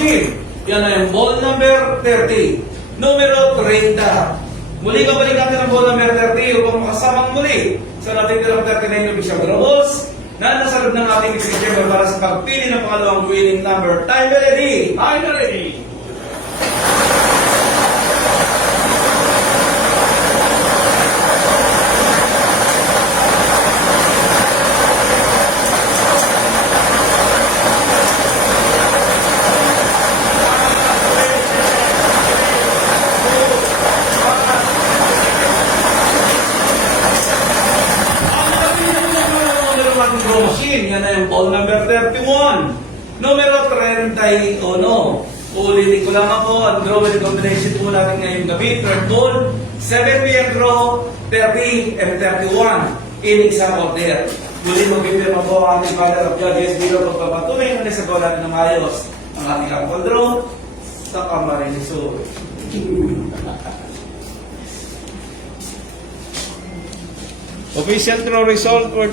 machine. Yan na yung ball number 30. Numero 30. Muli kabalik natin ang ball number 30 upang makasamang muli sa natin 39 official draw balls na nasa loob ng ating December para sa pagpili ng pangalawang winning number. Time ready! I'm ready. Draw machine. Yan na yung ball number 31. Numero 31. Uulitin ko lang ako. Ang drawing combination po natin ngayong gabi. Third ball, 7 p.m. draw, 30 and 31. In exam order. Muli magpipirma po ang ating father of judges dito pagpapatuloy na sa gawa natin ng ayos ang ating couple draw sa Camarines Sur. Official draw result for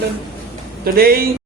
today.